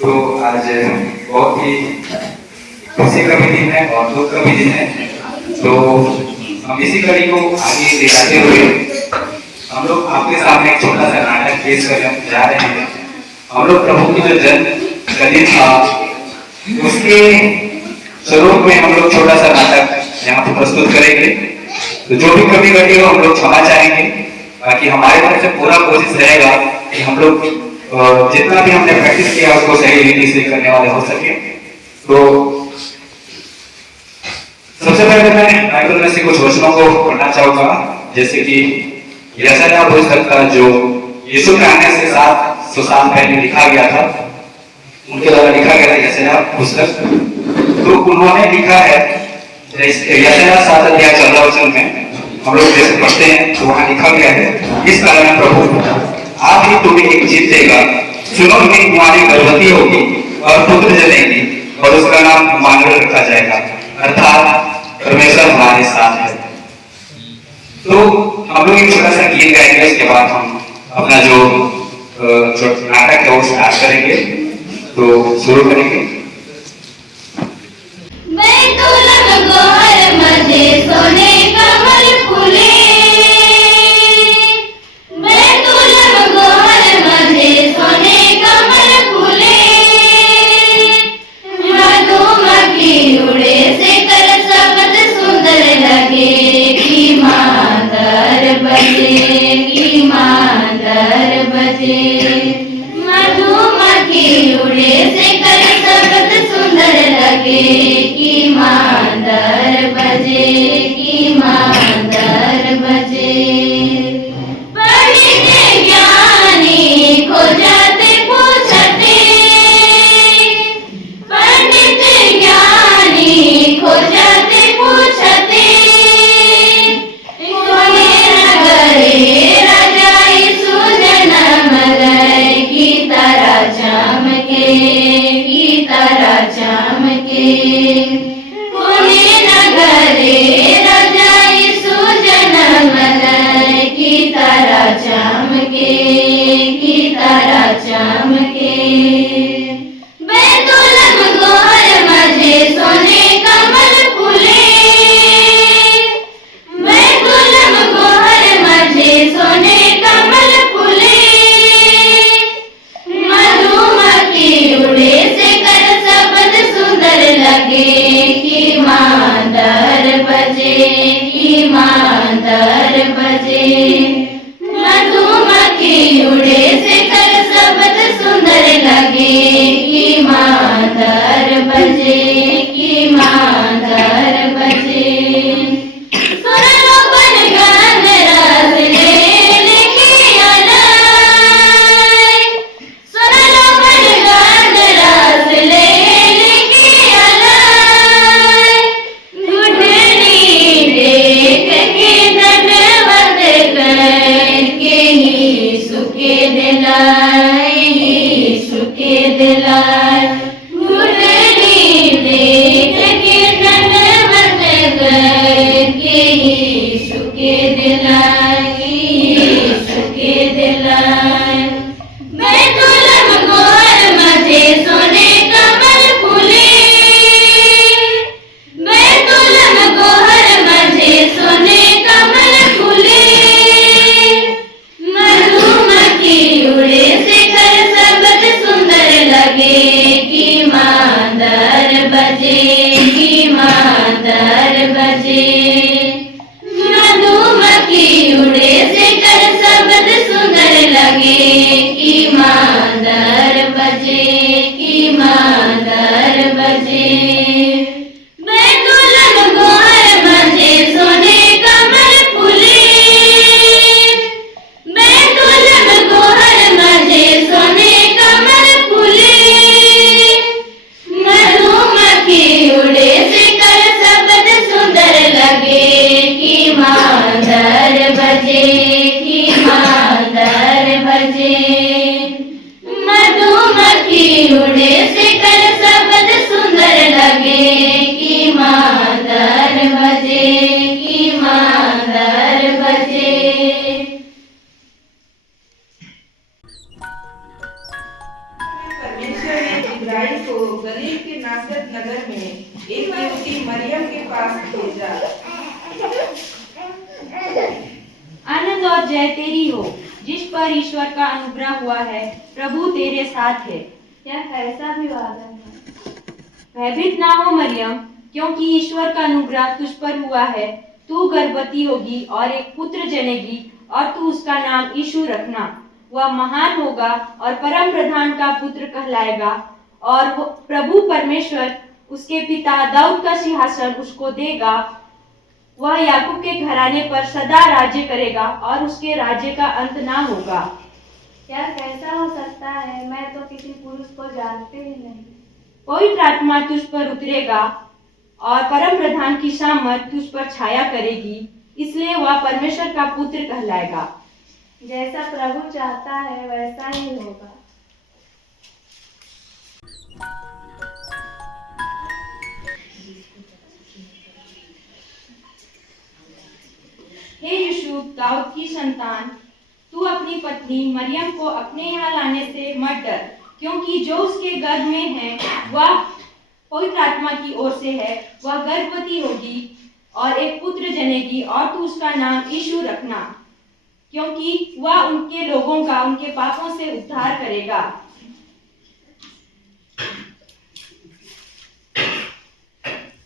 तो आज बहुत ही खुशी का भी दिन है और दुख का भी दिन है। तो हम इसी कड़ी को आगे ले जाते हुए हम लोग आपके सामने एक छोटा सा नाटक पेश करने जा रहे हैं। हम लोग प्रभु की जो जन्म कड़ी था उसके स्वरूप में हम लोग छोटा सा नाटक यहाँ पर प्रस्तुत करेंगे। तो जो भी कमी घटी हो हम लोग क्षमा चाहेंगे। बाकी हमारे तरफ से पूरा कोशिश रहेगा कि हम लोग जितना भी हमने प्रैक्टिस किया उसको सही रीति से करने वाले हो सके। तो सबसे पहले मैं बाइबल में से कुछ वचनों को पढ़ना चाहूंगा, जैसे कि यशायाह पुस्तक का जो यीशु के आने से 700 साल पहले लिखा गया था, उनके द्वारा लिखा गया था यशायाह पुस्तक। तो उन्होंने लिखा है यशायाह 7 अध्याय 14 वचन में हम लोग जैसे पढ़ते हैं तो वहां लिखा गया है, इस कारण प्रभु आप ही तुम्हें एक जीत देगा, सुनो तुम्हें कुमारी गर्भवती होगी और पुत्र जनेगी और उसका नाम इम्मानुएल रखा जाएगा, अर्थात परमेश्वर हमारे साथ है। तो हम लोग एक छोटा सा गीत गाएंगे, उसके बाद हम अपना जो नाटक है वो स्टार्ट करेंगे। तो शुरू करेंगे। सोने कमल फूले, सोने कमल फूले, मधुमक्खी उड़े से कर शब्द सुंदर लगे, की मादर बजे, की मादर बजे। मधुमक्खी उड़े से कर शब्द सुंदर लगे, की मादर बजे, की मादर बजे। पंडित ज्ञानी खो जाते पूछते, पंडित ज्ञानी खो जाते पूछते, कोने नगरे राजा यीशु जन्म लय, की तारा चमके, की तारा चमके। कोने नगरे राजा यीशु जन्म लय, की तारा चमके, की तारा चमके। बैतुलम गोहर मजे सोने कमल फूले, बैतुलम गोहर मजे सोने कमल फूले, मधुमक्खी उड़े से कर शब्द सुंदर लगे, की मादर बजे, की मादर बजे। मधुमक्खी उड़े से कर शब्द सुंदर लगे, की मादर बजे, की मादर बजे। सुन लो बनगान रस ले लेके आलाय, सुन लो बनगान रस ले लेके आलाय। घुटनी देख के धन्यवाद करके ही सुखे दिलाय, ही सुखे दिलाय। घुटनी देख के धन्यवाद करके ही सुखे दिलाय, ही सुखे दिलाय। बैतुलम गोहर मजे सोने कमल फूले, बैतुलम गोहर मजे सोने कमल फूले, मधुमक्खी उड़े से कर शब्द सुंदर लगे, की मादर बजे, की मादर बजे। मधुमक्खी उड़े से कर शब्द सुंदर लगे, की मादर बजे, की मादर बजे। बैतुलम गोहर मजे सोने कमल फूले, बैतुलम गोहर मजे सोने कमल फूले, मधुमक्खी उड़े से कर शब्द सुंदर लगे, की मादर बजे, की मादर बजे। मधुमक्खी उड़े से कर शब्द सुंदर लगे, की मादर बजे, की मादर बजे। गलील के नासरत नगर में एक युवती मरियम के पास भेजा। आनंद और जय तेरी हो, जिस पर ईश्वर का अनुग्रह हुआ है, प्रभु तेरे साथ है। यह कैसा विवादन है? भयभीत ना हो मरियम, क्योंकि ईश्वर का अनुग्रह तुझ पर हुआ है। तू गर्भवती होगी और एक पुत्र जनेगी और तू उसका नाम यीशु रखना। वह महान होगा और परम प्रधान का पुत्र कहलाएगा और प्रभु परमेश्वर उसके पिता दाऊद का सिंहासन उसको देगा। वह याकूब के घराने पर सदा राज्य करेगा और उसके राज्य का अंत ना होगा। यह कैसा हो सकता है? मैं तो किसी पुरुष को जानते ही नहीं। पवित्र आत्मा तुझ पर उतरेगा और परम प्रधान की सामर्थ तुझ पर छाया करेगी, इसलिए वह परमेश्वर का पुत्र कहलाएगा। जैसा प्रभु चाहता है वैसा ही होगा। हे यीशु, दाऊद की संतान, तू अपनी पत्नी मरियम को अपने यहाँ लाने से मत डर, क्योंकि जो उसके गर्भ में है वह पवित्र आत्मा की ओर से है। वह गर्भवती होगी और एक पुत्र जनेगी और तू उसका नाम यीशु रखना, क्योंकि वह उनके लोगों का उनके पापों से उद्धार करेगा।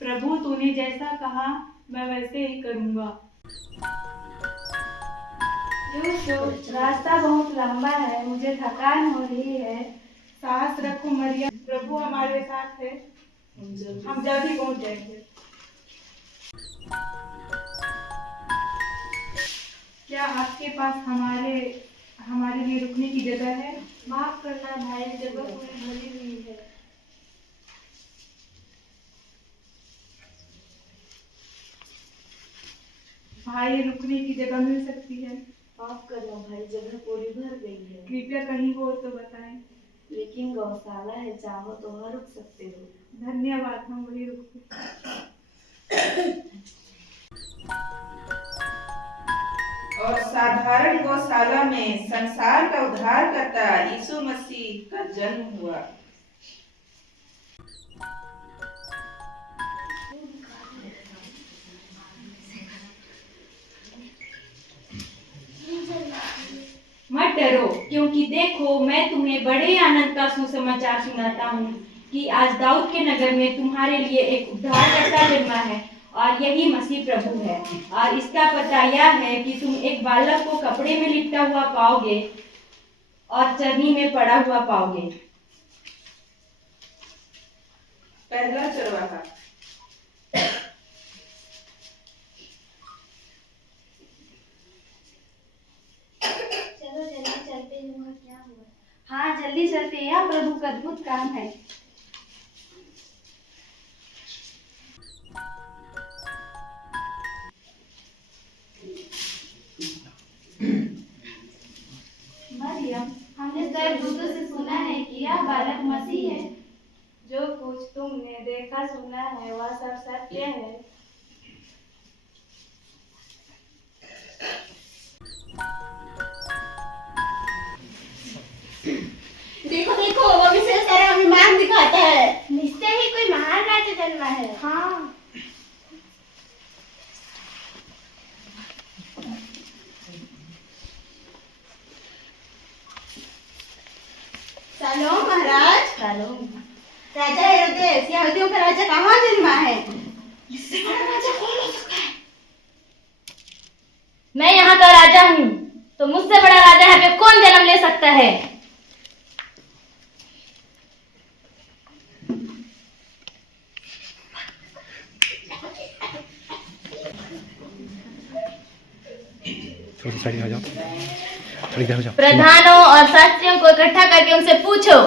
प्रभु, तूने जैसा कहा मैं वैसे ही करूंगा। यूसुफ, रास्ता बहुत लंबा है, मुझे थकान हो रही है। साहस रखो मरियम, प्रभु हमारे साथ है, हम जल्दी पहुंच जाएंगे। क्या आपके पास हमारे लिए रुकने की जगह है? माफ करना भाई, जगह पूरी भरी हुई है। भाई, रुकने की जगह मिल सकती है? माफ करना भाई, जगह पूरी भर गई है। कृपया कहीं हो तो बताएं। लेकिन गौशाला है, चाहो तो वहाँ रुक सकते हो। धन्यवाद, हम वही रुकते। और साधारण गौशाला में संसार का उद्धारकर्ता यीशु मसीह का जन्म हुआ। मत डरो, क्योंकि देखो मैं तुम्हें बड़े आनंद का सुसमाचार सुनाता हूँ कि आज दाऊद के नगर में तुम्हारे लिए एक उद्धारकर्ता जन्मा है और यही मसीह प्रभु है। और इसका पता यह है कि तुम एक बालक को कपड़े में लिपटा हुआ पाओगे और चरनी में पड़ा हुआ पाओगे। पहला चरवाहा। चलो जल्दी चलते हैं, वहाँ क्या हुआ? हाँ जल्दी चलते हैं, यह प्रभु का अद्भुत काम है। मरियम, हमने स्वर्गदूतों से सुना है कि यह बालक मसीह है। जो कुछ तुमने देखा सुना है वह सब सत्य है। देखो देखो, वो विशेष तरह अभिमान दिखाता है। निश्चय ही कोई महान राजा जन्मा है। हाँ, सलोम महाराज। सलोम। राजा हेरोदेस, यहूदियों का राजा कहाँ जन्मा है? इससे बड़ा राजा कौन हो सकता है? मैं यहाँ का राजा हूँ, तो मुझसे बड़ा राजा यहाँ पे कौन जन्म ले सकता है? थोड़ी साइड हो जाओ, थोड़ी इधर हो जाओ। प्रधानों और शास्त्रियों को इकट्ठा करके उनसे पूछो।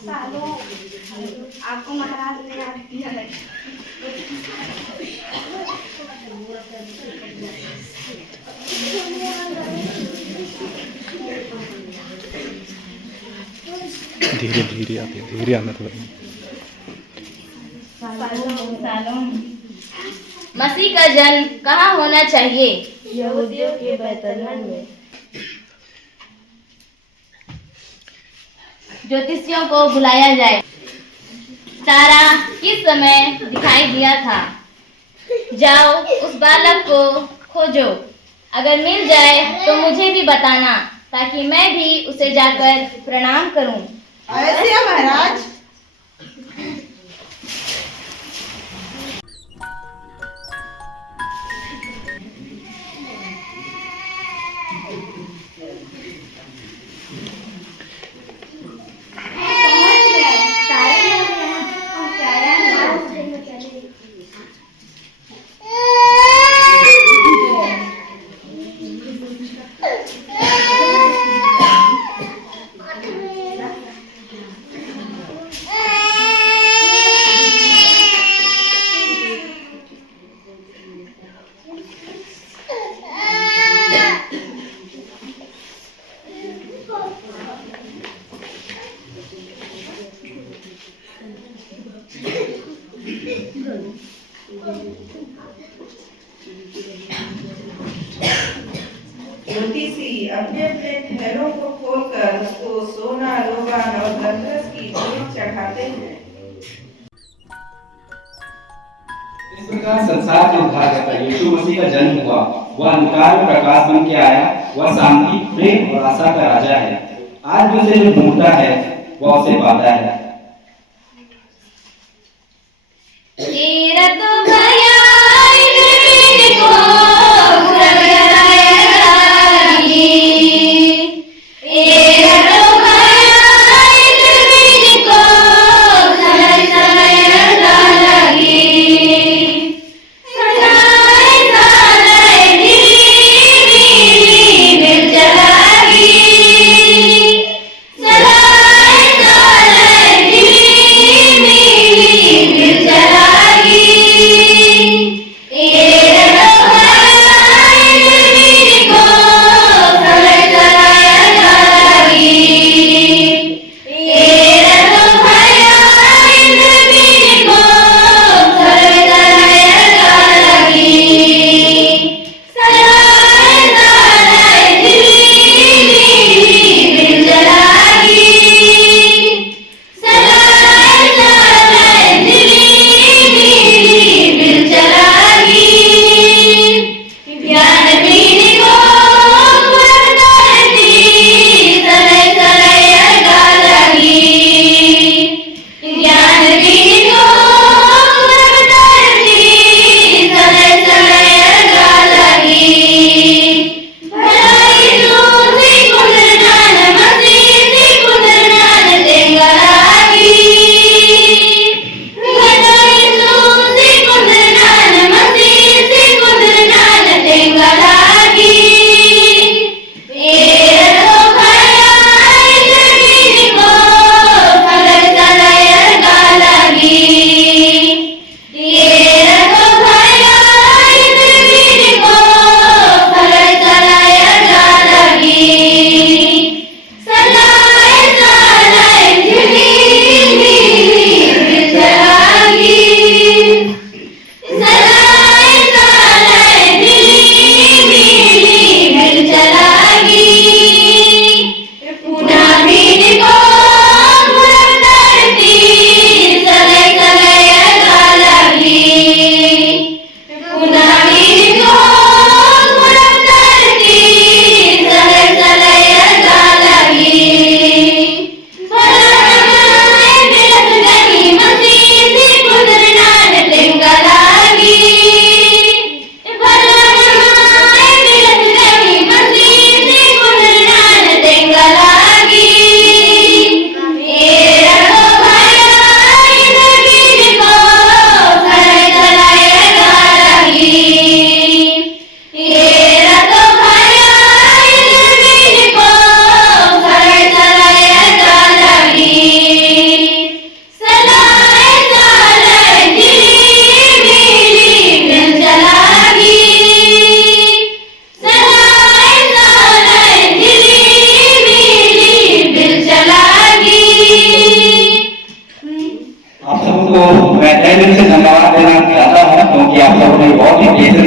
सालों, आपको महाराज ने याद किया है। धीरे धीरे आते, धीरे आना थोड़ा। मसीह का जन्म कहाँ होना चाहिए? यहूदियों के बैतलहम में। ज्योतिषियों को बुलाया जाए। तारा किस समय दिखाई दिया था? जाओ उस बालक को खोजो, अगर मिल जाए तो मुझे भी बताना, ताकि मैं भी उसे जाकर प्रणाम करूं। अवश्य महाराज। ज्योतिषी अपने अपने थैलों को खोलकर उसको सोना, लोबान और गंधरस की भेंट चढ़ाते हैं। इस प्रकार संसार के उद्धारकर्ता यीशु मसीह का जन्म हुआ। वह अंधकार में प्रकाश बन के आया। वह शांति, प्रेम और आशा का राजा है। आज भी उसे जो ढूंढता है वह उसे पाता है। तेरा तो भया इंद्रवीर को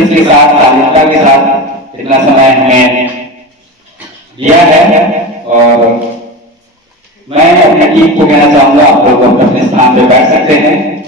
के साथ शालीनता के साथ इतना समय हमें दिया है और मैं अपने टीम को कहना चाहूंगा आप लोग अपने स्थान पे बैठ सकते हैं।